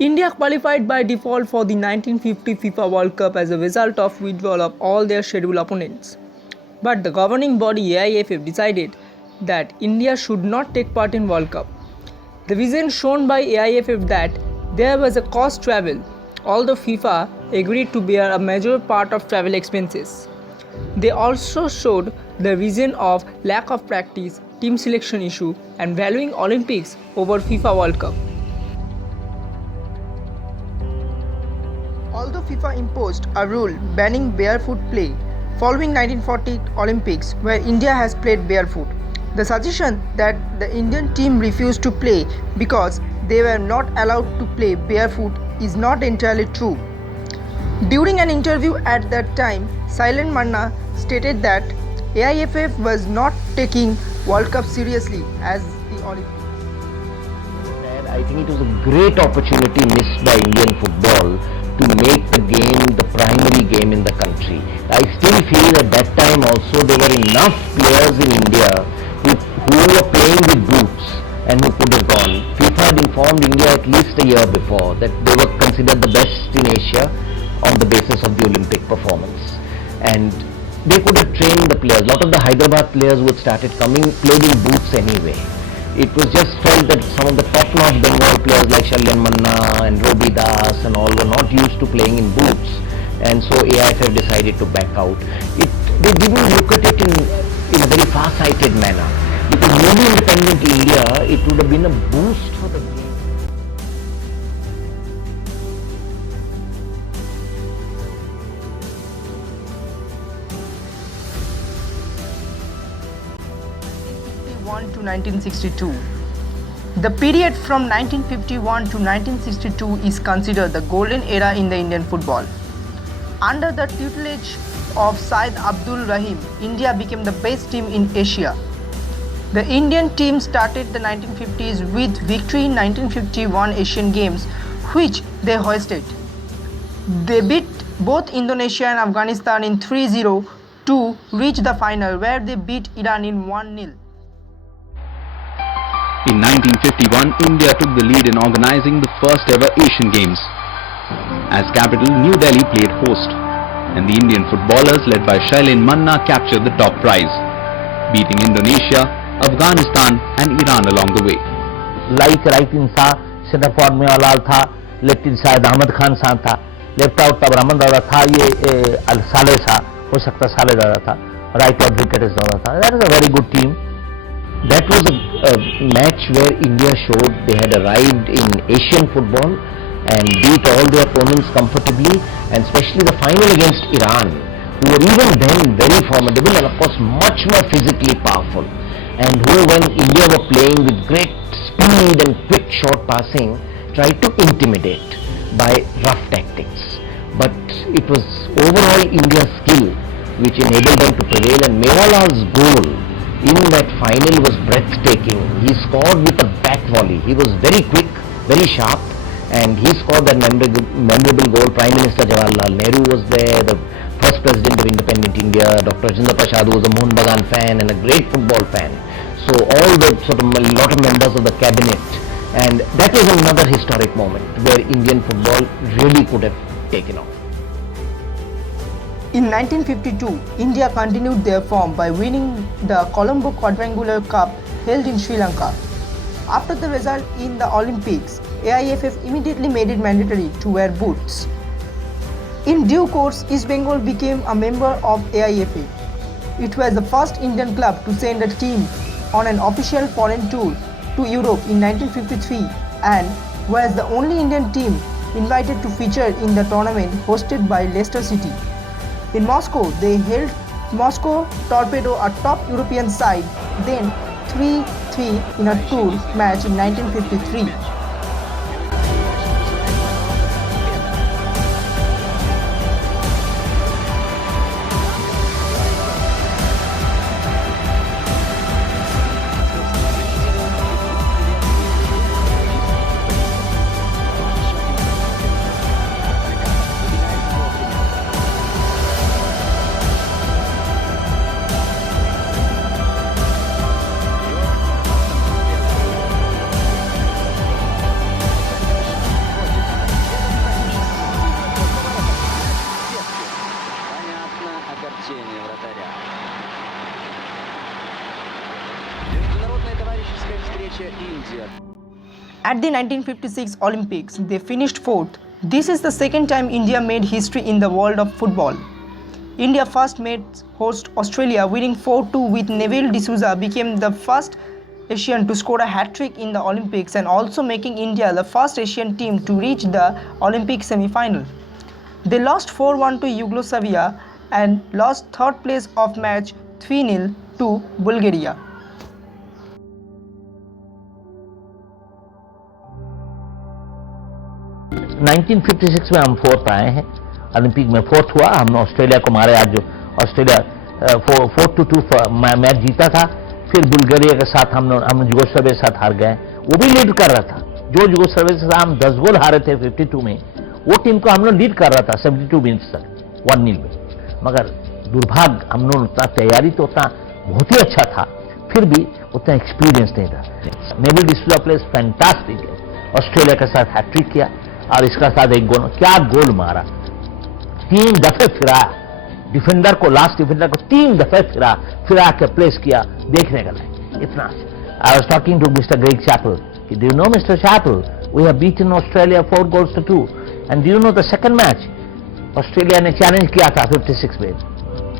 India qualified by default for the 1950 FIFA World Cup as a result of withdrawal of all their scheduled opponents. But the governing body AIFF decided that India should not take part in World Cup. The reason shown by AIFF that there was a cost travel, although FIFA agreed to bear a major part of travel expenses. They also showed the reason of lack of practice, team selection issue and valuing Olympics over FIFA World Cup. Although FIFA imposed a rule banning barefoot play following 1940 Olympics where India has played barefoot, the suggestion that the Indian team refused to play because they were not allowed to play barefoot is not entirely true. During an interview at that time, Sailen Manna stated that AIFF was not taking World Cup seriously as the Olympics. I think it was a great opportunity missed by Indian football to make the game the primary game in the country. I still feel at that time also there were enough players in India who were playing with boots and who could have gone. FIFA had informed India at least a year before that they were considered the best in Asia on the basis of the Olympic performance. And they could have trained the players. A lot of the Hyderabad players who had started coming played in boots anyway. It was just felt that some of the top-notch Bengal players like Shalyan Manna and Robi Das and all were not used to playing in boots, and so AIFF decided to back out. They didn't look at it in a very far-sighted manner. If it was newly independent India, it would have been a boost for the game. To 1962. The period from 1951 to 1962 is considered the golden era in the Indian football. Under the tutelage of Syed Abdul Rahim, India became the best team in Asia. The Indian team started the 1950s with victory in 1951 Asian Games, which they hoisted. They beat both Indonesia and Afghanistan in 3-0 to reach the final, where they beat Iran in 1-0. In 1951, India took the lead in organizing the first ever Asian Games. As capital, New Delhi played host, and the Indian footballers led by Sailen Manna captured the top prize, beating Indonesia, Afghanistan and Iran along the way. Like right in सा centre forward में अलाल था, left in शायद अहमद खान साहब था, left out तब रमन दादा था, ये साले सा हो सकता साले दादा था, राइट आउट विकेट दादा था. That is a very good team. That was a match where India showed they had arrived in Asian football and beat all their opponents comfortably, and especially the final against Iran, who were even then very formidable and of course much more physically powerful, and who, when India were playing with great speed and quick short passing, tried to intimidate by rough tactics. But it was overall India's skill which enabled them to prevail, and Meralal's goal in that final was breathtaking. He scored with a back volley. He was very quick, very sharp, and he scored that memorable goal. Prime Minister Jawaharlal Nehru was there, the first president of independent India, Dr. Rajendra Prasad, who was a Mohun Bagan fan and a great football fan. So all the a lot of members of the cabinet, and that was another historic moment where Indian football really could have taken off. In 1952, India continued their form by winning the Colombo Quadrangular Cup held in Sri Lanka. After the result in the Olympics, AIFF immediately made it mandatory to wear boots. In due course, East Bengal became a member of AIFF. It was the first Indian club to send a team on an official foreign tour to Europe in 1953 and was the only Indian team invited to feature in the tournament hosted by Leicester City. In Moscow, they held Moscow Torpedo, a top European side, then 3-3 in a tour match in 1953. At the 1956 Olympics, they finished fourth. This is the second time India made history in the world of football. India first made host Australia, winning 4-2 with Neville D'Souza became the first Asian to score a hat-trick in the Olympics and also making India the first Asian team to reach the Olympic semi-final. They lost 4-1 to Yugoslavia and lost third place of match 3-0 to Bulgaria. सन 1956 में हम fourth आए हैं, Olympic में fourth हुआ, हमने Australia को मारे। आज जो ऑस्ट्रेलिया 4-2 मैच जीता था, फिर बुल्गारिया के साथ हम युगोस्लाविया के साथ हार गए। वो भी लीड कर रहा था, जो युगोस्लाविया से हम 10 गोल हारे थे 52 में, वो टीम को हम लोग लीड कर रहा था 72 मिनट्स तक 1-0 में। मगर दुर्भाग्य हम लोग उतना तैयारी तो उतना बहुत ही अच्छा था, फिर भी उतना एक्सपीरियंस नहीं था। नेविल डिसूजा प्लेस फैंटास्टिक है, ऑस्ट्रेलिया के साथ हैट्रिक किया और इसका साथ एक गोल, क्या गोल मारा, 3 दफे फिरा डिफेंडर को, लास्ट डिफेंडर को 3 दफे फिरा के प्लेस किया, देखने का नहीं इतना। I was talking to mister Greg Chappell, do you know mister Chappell, we have beaten Australia 4-2 and do you know the second match Australia ने चैलेंज किया था 56 में।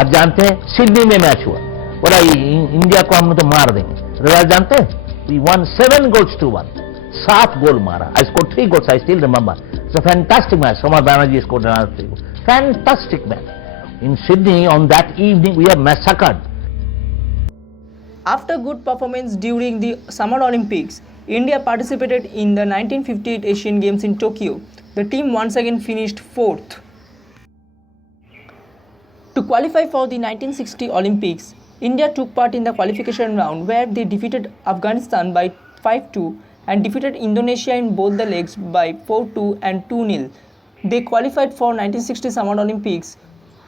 अब जानते हैं सिडनी में मैच हुआ, बोला इंडिया को हम तो मार देंगे, रिजल्ट जानते हैं, वी वन 7-1, 7 गोल मारा। I score 3 goals, I still remember. It's a fantastic match. Somar Banerjee scored another 3 goals. Fantastic match. In Sydney on that evening we are massacred. After good performance during the Summer Olympics, India participated in the 1958 Asian Games in Tokyo. The team once again finished 4th. To qualify for the 1960 Olympics, India took part in the qualification round where they defeated Afghanistan by 5-2 and defeated Indonesia in both the legs by 4-2 and 2-0. They qualified for 1960 Summer Olympics,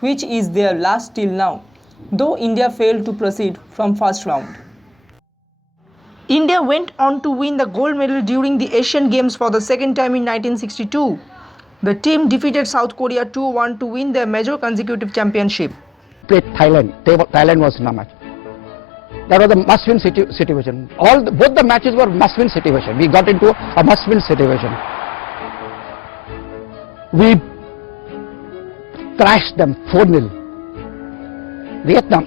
which is their last till now, though India failed to proceed from first round. India went on to win the gold medal during the Asian Games for the second time in 1962. The team defeated South Korea 2-1 to win their major consecutive championship. Played Thailand. Thailand was in a match. That was a must-win situation. Both the matches were must-win situation. We got into a must-win situation. We thrashed them 4-0. Vietnam.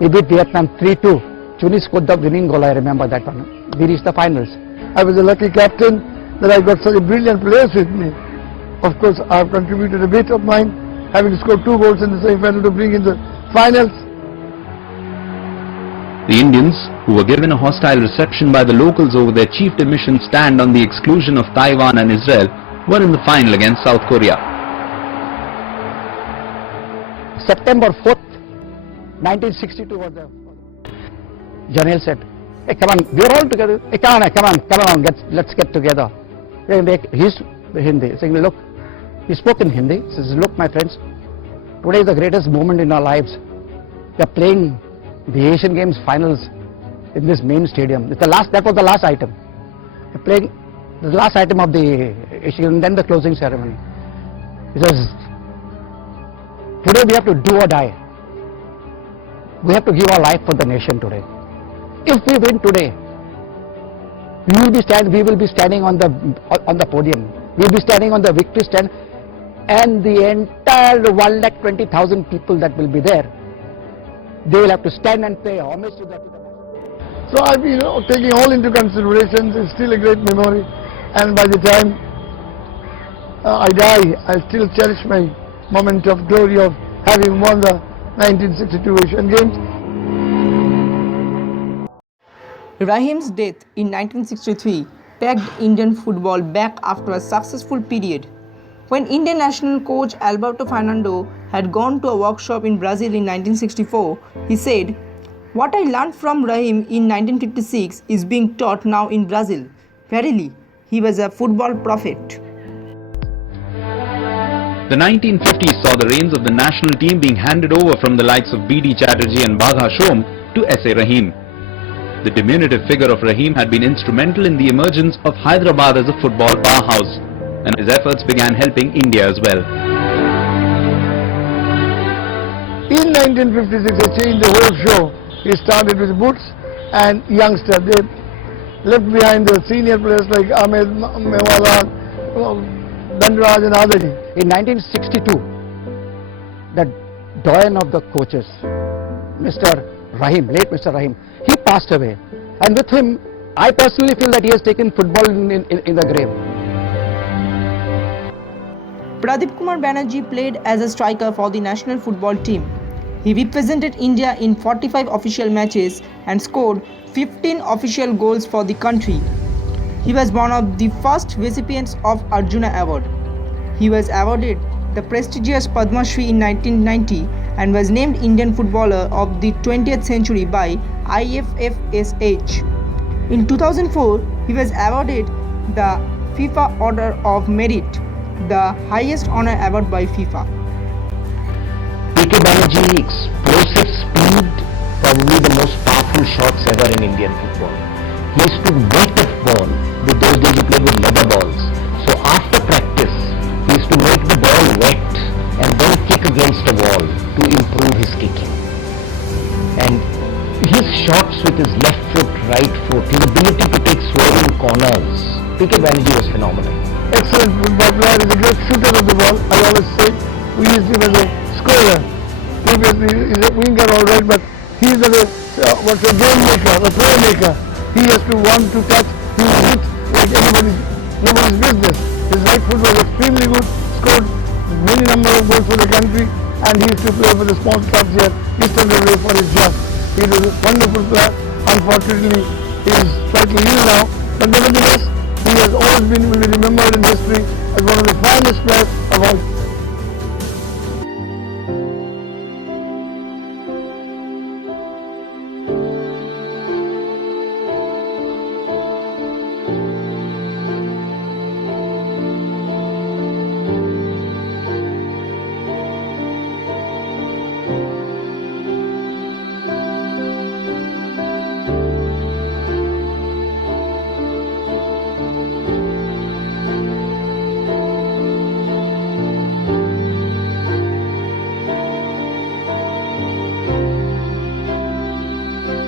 We beat Vietnam 3-2. Chuni scored the winning goal. I remember that one. We reached the finals. I was a lucky captain that I got such a brilliant players with me. Of course, I have contributed a bit of mine, having scored 2 goals in the semi-final to bring in the finals. The Indians, who were given a hostile reception by the locals over their chief demission stand on the exclusion of Taiwan and Israel, were in the final against South Korea. September 4th, 1962 was the... Janil said, hey, come on, we are all together. Hey, come on, let's get together. He's Hindi, saying, look, he spoke in Hindi. He says, look, my friends, today is the greatest moment in our lives. We are playing the Asian Games finals in this main stadium. It's the last, that was the last item. We're playing the last item of the Asian Games and then the closing ceremony. He says, today we have to do or die. We have to give our life for the nation today. If we win today, we will be standing on the podium. We will be standing on the victory stand, and the entire 120,000 people that will be there, they will have to stand and pay homage to that. So I've been taking all into consideration. It's still a great memory, and by the time I die, I still cherish my moment of glory of having won the 1962 Asian Games. Rahim's death in 1963 pegged Indian football back after a successful period. When Indian national coach Alberto Fernando had gone to a workshop in Brazil in 1964, he said, "What I learned from Rahim in 1956 is being taught now in Brazil. Verily, he was a football prophet." The 1950s saw the reins of the national team being handed over from the likes of B.D. Chatterjee and Bagha Shom to S.A. Rahim. The diminutive figure of Rahim had been instrumental in the emergence of Hyderabad as a football powerhouse, and his efforts began helping India as well. In 1956, I changed the whole show. He started with boots, and youngster. They left behind the senior players like Ahmed Mewala, Dandraj and Adani. In 1962, the doyen of the coaches, Mr. Rahim, late Mr. Rahim, he passed away. And with him, I personally feel that he has taken football in the grave. Pradeep Kumar Banerjee played as a striker for the national football team. He represented India in 45 official matches and scored 15 official goals for the country. He was one of the first recipients of Arjuna Award. He was awarded the prestigious Padma Shri in 1990 and was named Indian Footballer of the 20th Century by IFFSH. In 2004, he was awarded the FIFA Order of Merit, the highest honor award by FIFA. PK Banerjee explosive speed, probably the most powerful shots ever in Indian football. He used to wet the ball. With those days he played with leather balls. So after practice, he used to make the ball wet and then kick against the wall to improve his kicking. And his shots with his left foot, right foot, his ability to take swerving corners, PK Banerjee was phenomenal. Excellent football player, is a great shooter of the ball. I always say we used him as a scorer. Previously he's a winger alright, but he is a game maker, a playmaker. He has to want to touch, he will hit like nobody's business. His right foot was extremely good, scored many number of goals for the country, and he used to play for the small clubs here, Eastern Railway for his job. He was a wonderful player. Unfortunately, he is slightly ill now, but nevertheless, he has always been will be remembered in history as one of the finest players of all